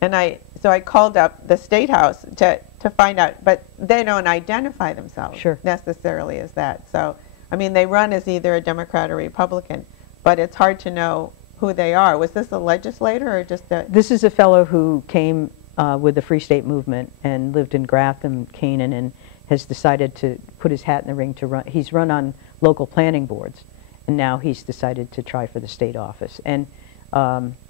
And so I called up the State House to find out, but they don't identify themselves necessarily as that. So, I mean, they run as either a Democrat or Republican, but it's hard to know who they are. Was this a legislator or just a... This is a fellow who came with the Free State Movement and lived in Gratham, Canaan, and has decided to put his hat in the ring to run. He's run on local planning boards, and now he's decided to try for the state office. And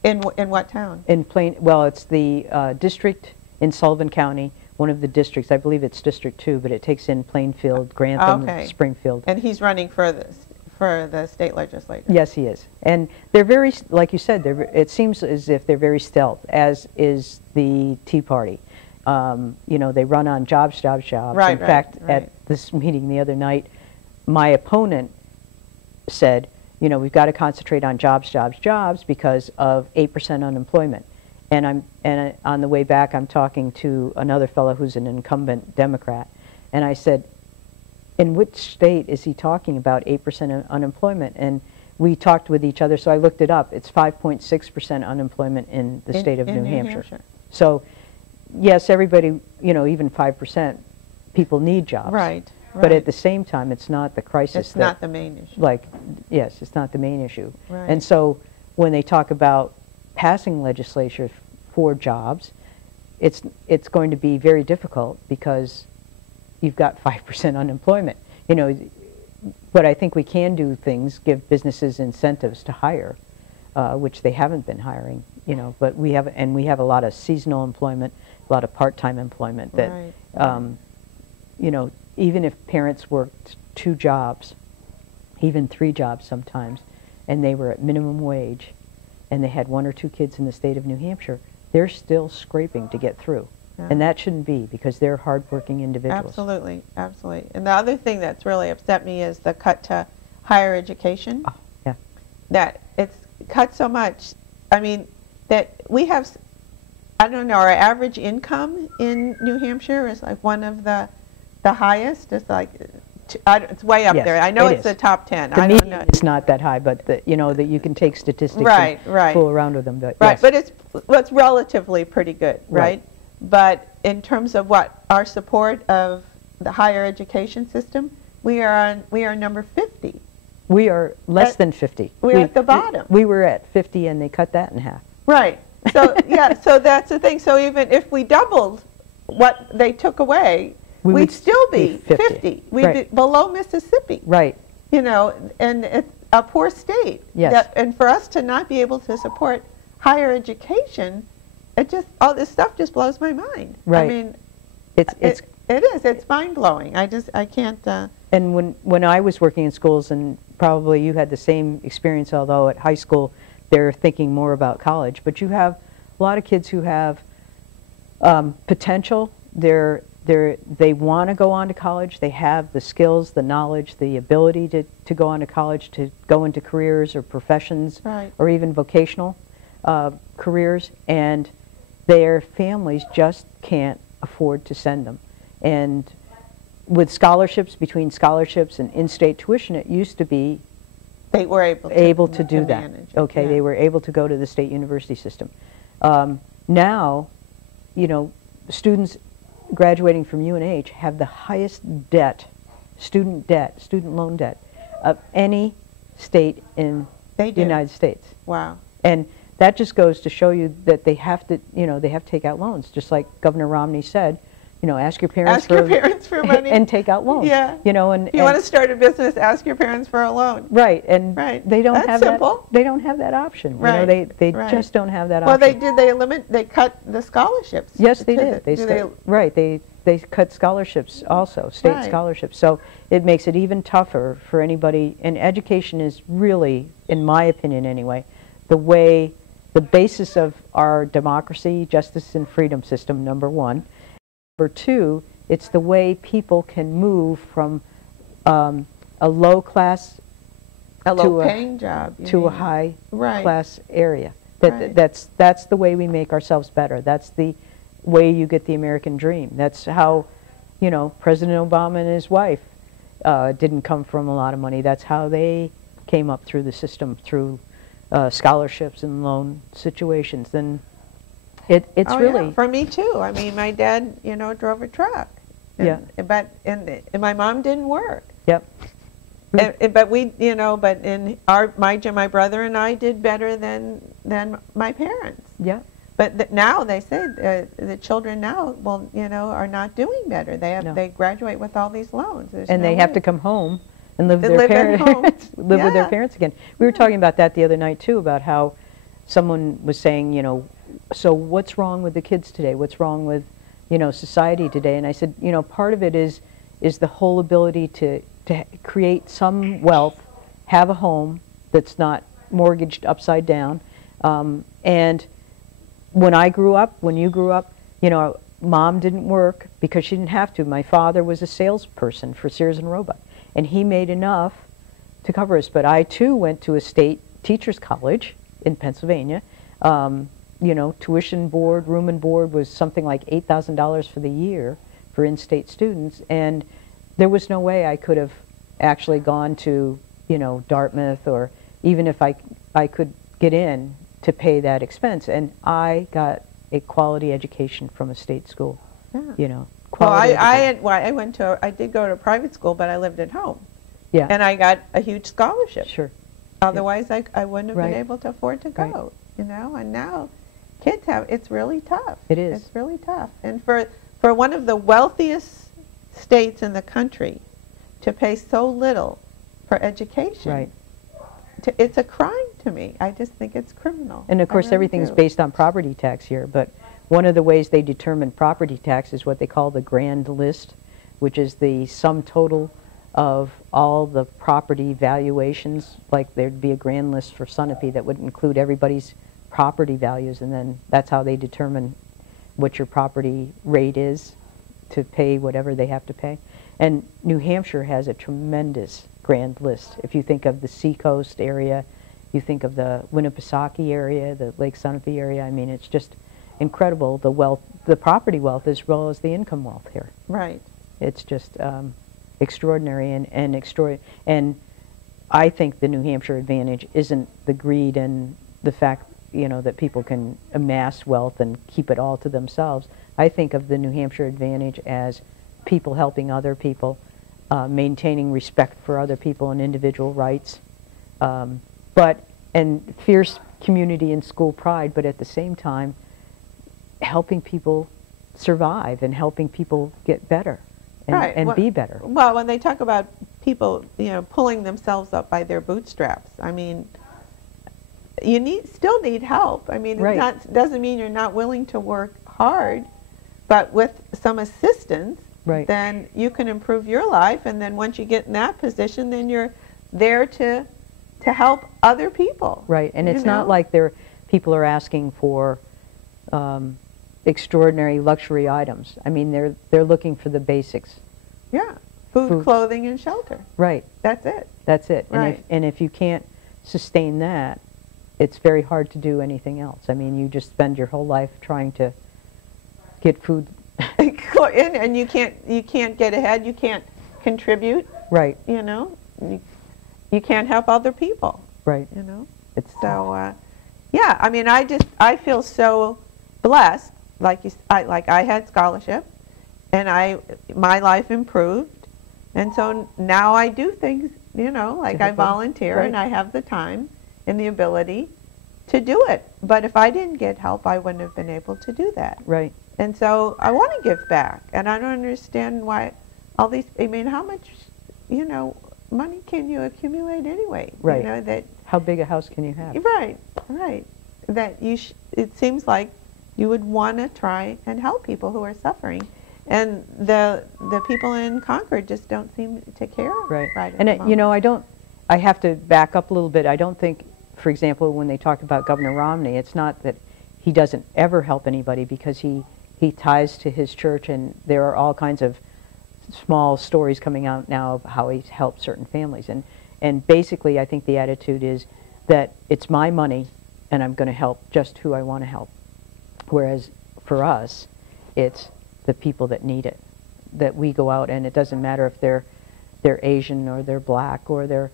in what town? In well, it's the district in Sullivan County, one of the districts. I believe it's District 2, but it takes in Plainfield, Grantham, Springfield. And he's running for the state legislature. Yes, he is. And they're very, like you said, it seems as if they're very stealth, as is the Tea Party. You know, they run on jobs, jobs, jobs. Right, in fact, at this meeting the other night, my opponent said, you know, we've got to concentrate on jobs, jobs, jobs because of 8% unemployment. And on the way back, I'm talking to another fellow who's an incumbent Democrat, and I said, in which state is he talking about 8% unemployment? And we talked with each other, so I looked it up. It's 5.6% unemployment in the state of New Hampshire. So, yes, everybody, you know, even 5%, people need jobs. Right. But at the same time, it's not the crisis. It's not the main issue. Like, yes, it's not the main issue. Right. And so when they talk about passing legislation for jobs, it's going to be very difficult because you've got 5% unemployment. You know, but I think we can do things, give businesses incentives to hire, which they haven't been hiring. You know, but we have a lot of seasonal employment, a lot of part-time employment that, you know, even if parents worked 2 jobs, even 3 jobs sometimes, and they were at minimum wage, and they had 1 or 2 kids in the state of New Hampshire, they're still scraping to get through. Yeah. And that shouldn't be, because they're hardworking individuals. Absolutely, absolutely. And the other thing that's really upset me is the cut to higher education. Oh, yeah. That it's cut so much. I mean, that we have, I don't know, our average income in New Hampshire is like one of the highest. It's like, it's way up there. I know it's the top 10. The median is not that high, but you know that you can take statistics and fool around with them. But right, but it's relatively pretty good, right? But in terms of what our support of the higher education system, we are number 50. We are less than 50. We're at the bottom. We were at 50, and they cut that in half. Right. So yeah. So that's the thing. So even if we doubled what they took away, we'd still be 50. We'd be below Mississippi. Right. You know, and it's a poor state. Yes. And for us to not be able to support higher education, all this stuff just blows my mind. Right. I mean, it is. It's mind blowing. I can't. And when I was working in schools, and probably you had the same experience, although at high school they're thinking more about college, but you have a lot of kids who have potential. They want to go on to college. They have the skills, the knowledge, the ability to go on to college, to go into careers or professions, or even vocational careers, and their families just can't afford to send them. And with scholarships, between scholarships and in-state tuition, it used to be they were able to do that. Manage. Okay, they were able to go to the state university system. Now, you know, students graduating from UNH have the highest debt, student loan debt, of any state in the United States. Wow. And that just goes to show you that they have to, you know, they have to take out loans, just like Governor Romney said. You know, ask your parents for money and take out loans. Yeah. You know, and if you want to start a business, ask your parents for a loan. Right. And they don't have simple. that. They don't have that option. Right. You know, they just don't have that option. Well, they cut the scholarships. Yes, they did. They cut scholarships also, state scholarships. So it makes it even tougher for anybody. And education is really, in my opinion anyway, the basis of our democracy, justice, and freedom system, number 1. Number 2, it's the way people can move from a low-class low-paying job to a high-class area. That's the way we make ourselves better. That's the way you get the American dream. That's how, you know, President Obama and his wife didn't come from a lot of money. That's how they came up through the system, through scholarships and loan situations. And It's really... Yeah. For me too. I mean, my dad, you know, drove a truck. And, But my mom didn't work. Yep. But we, you know, but in my brother and I did better than my parents. Yeah. But now they say the children now, well, you know, are not doing better. They graduate with all these loans. And they have to come home and live with their parents, live with their parents again. We were talking about that the other night too, about how someone was saying, you know, so what's wrong with the kids today? What's wrong with, you know, society today? And I said, you know, part of it is the whole ability to create some wealth, have a home that's not mortgaged upside down, and when I grew up, when you grew up, you know, Mom didn't work because she didn't have to. My father was a salesperson for Sears and Roebuck, and he made enough to cover us. But I too went to a state teachers college in Pennsylvania. You know, tuition board, room and board was something like $8,000 for the year for in-state students, and there was no way I could have actually gone to, you know, Dartmouth, or even if I could get in to pay that expense. And I got a quality education from a state school. Yeah. You know, well, I did go to private school, but I lived at home. Yeah. And I got a huge scholarship. Sure. Otherwise, I wouldn't have been able to afford to go. You know, and now kids it's really tough. It is. It's really tough. And for one of the wealthiest states in the country to pay so little for education. Right. It's a crime to me. I just think it's criminal. And of course everything's based on property tax here, but one of the ways they determine property tax is what they call the grand list, which is the sum total of all the property valuations. Like there'd be a grand list for Sunapee that would include everybody's property values, and then that's how they determine what your property rate is to pay whatever they have to pay. And New Hampshire has a tremendous grand list. If you think of the Seacoast area, you think of the Winnipesaukee area, the Lake Sunapee area, I mean, it's just incredible, the wealth, the property wealth as well as the income wealth here. Right. It's just extraordinary and I think the New Hampshire advantage isn't the greed and the fact, you know, that people can amass wealth and keep it all to themselves. I think of the New Hampshire advantage as people helping other people, maintaining respect for other people and individual rights, and fierce community and school pride, but at the same time helping people survive and helping people get better and be better. Well, when they talk about people, you know, pulling themselves up by their bootstraps, I mean, you still need help. I mean, it doesn't mean you're not willing to work hard, but with some assistance, then you can improve your life, and then once you get in that position, then you're there to help other people. Right, and it's not like people are asking for extraordinary luxury items. I mean, they're looking for the basics. Yeah, food, clothing, and shelter. Right. That's it. That's it. Right. And if you can't sustain that, it's very hard to do anything else. I mean, you just spend your whole life trying to get food. And you can't get ahead. You can't contribute. Right. You know, you can't help other people. Right. You know. It's so. Yeah. I mean, I feel so blessed. Like I had scholarship, and my life improved, and so now I do things. You know, like I volunteer, and I have the time and the ability to do it. But if I didn't get help, I wouldn't have been able to do that. Right. And so I want to give back, and I don't understand why all these, I mean, how much, you know, money can you accumulate anyway? Right. You know, how big a house can you have? Right, right. That it seems like you would want to try and help people who are suffering. And the people in Concord just don't seem to care. Right. And you know, I have to back up a little bit. I don't think, for example, when they talk about Governor Romney, it's not that he doesn't ever help anybody, because he ties to his church, and there are all kinds of small stories coming out now of how he's helped certain families. And basically, I think the attitude is that it's my money, and I'm going to help just who I want to help. Whereas for us, it's the people that need it, that we go out, and it doesn't matter if they're Asian or they're black or they're,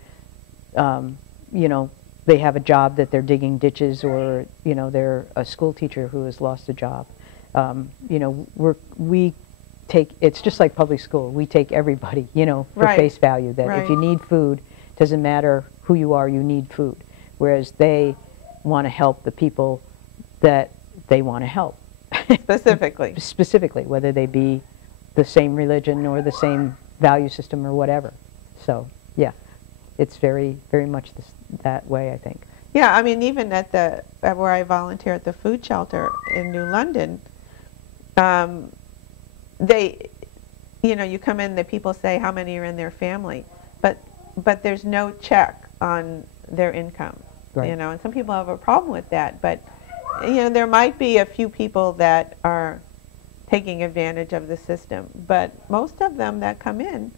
you know, they have a job that they're digging ditches, or you know, they're a school teacher who has lost a job. You know, we take, it's just like public school. We take everybody, you know, for face value, that if you need food, doesn't matter who you are, you need food. Whereas they want to help the people that they want to help. Specifically. Specifically, whether they be the same religion or the same value system or whatever. So, yeah, it's very, very much that way, I think. Yeah, I mean, even at where I volunteer at the food shelter in New London, they, you know, you come in, the people say how many are in their family, but there's no check on their income, you know, and some people have a problem with that, but, you know, there might be a few people that are taking advantage of the system, but most of them that come in,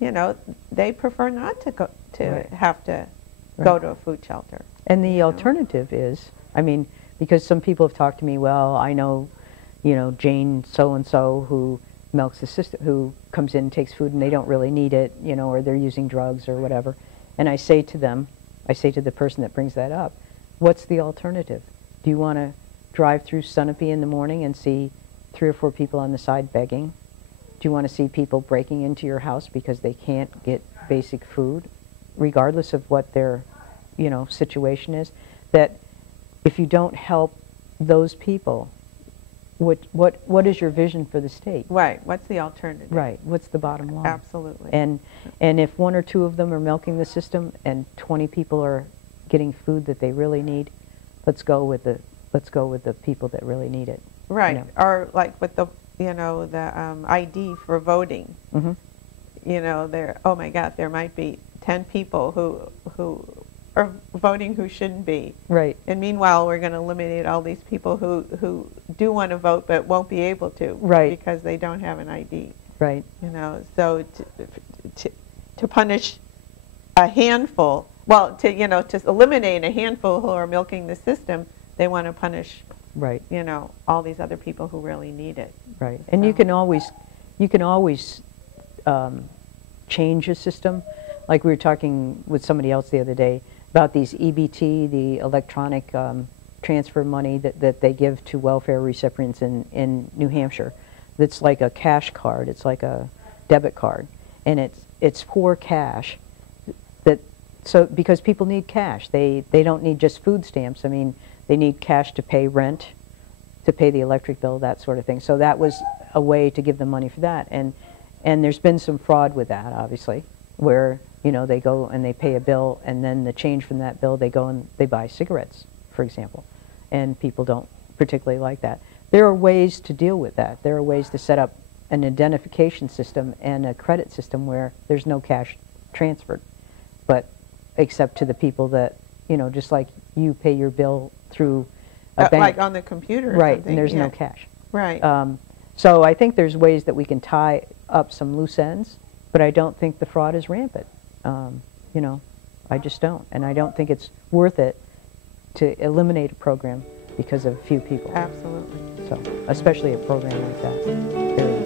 you know, they prefer not to go to have to go to a food shelter. And the alternative is, I mean, because some people have talked to me, well, I know, you know, Jane so-and-so who milks the system, who comes in and takes food and they don't really need it, you know, or they're using drugs or whatever. And I say to them, I say to the person that brings that up, what's the alternative? Do you want to drive through Sunapee in the morning and see 3 or 4 people on the side begging? Do you want to see people breaking into your house because they can't get basic food, regardless of what their, you know, situation is? That if you don't help those people, what is your vision for the state? Right. What's the alternative? Right. What's the bottom line? Absolutely. And if 1 or 2 of them are milking the system and 20 people are getting food that they really need, let's go with the people that really need it. Right. You know? Or like with the, you know, the ID for voting. Mm-hmm. You know, oh my God, there might be 10 people who are voting who shouldn't be. Right. And meanwhile, we're going to eliminate all these people who do want to vote but won't be able to. Right. Because they don't have an ID. Right. You know, so to punish a handful, well, to eliminate a handful who are milking the system, they want to punish, you know, all these other people who really need it. Right. And you can always change a system. Like we were talking with somebody else the other day about these EBT, the electronic transfer money that they give to welfare recipients in New Hampshire. That's like a cash card. It's like a debit card, and it's for cash. So because people need cash, they don't need just food stamps. I mean, they need cash to pay rent, to pay the electric bill, that sort of thing. So that was a way to give them money for that. And there's been some fraud with that, obviously, where, you know, they go and they pay a bill, and then the change from that bill, they go and they buy cigarettes, for example. And people don't particularly like that. There are ways to deal with that. There are ways to set up an identification system and a credit system where there's no cash transferred, but except to the people that, you know, just like you pay your bill through a bank. Like on the computer or right, something. And there's no cash. Right. So I think there's ways that we can tie up some loose ends, but I don't think the fraud is rampant. You know, I just don't. And I don't think it's worth it to eliminate a program because of a few people. Absolutely. So, especially a program like that. Very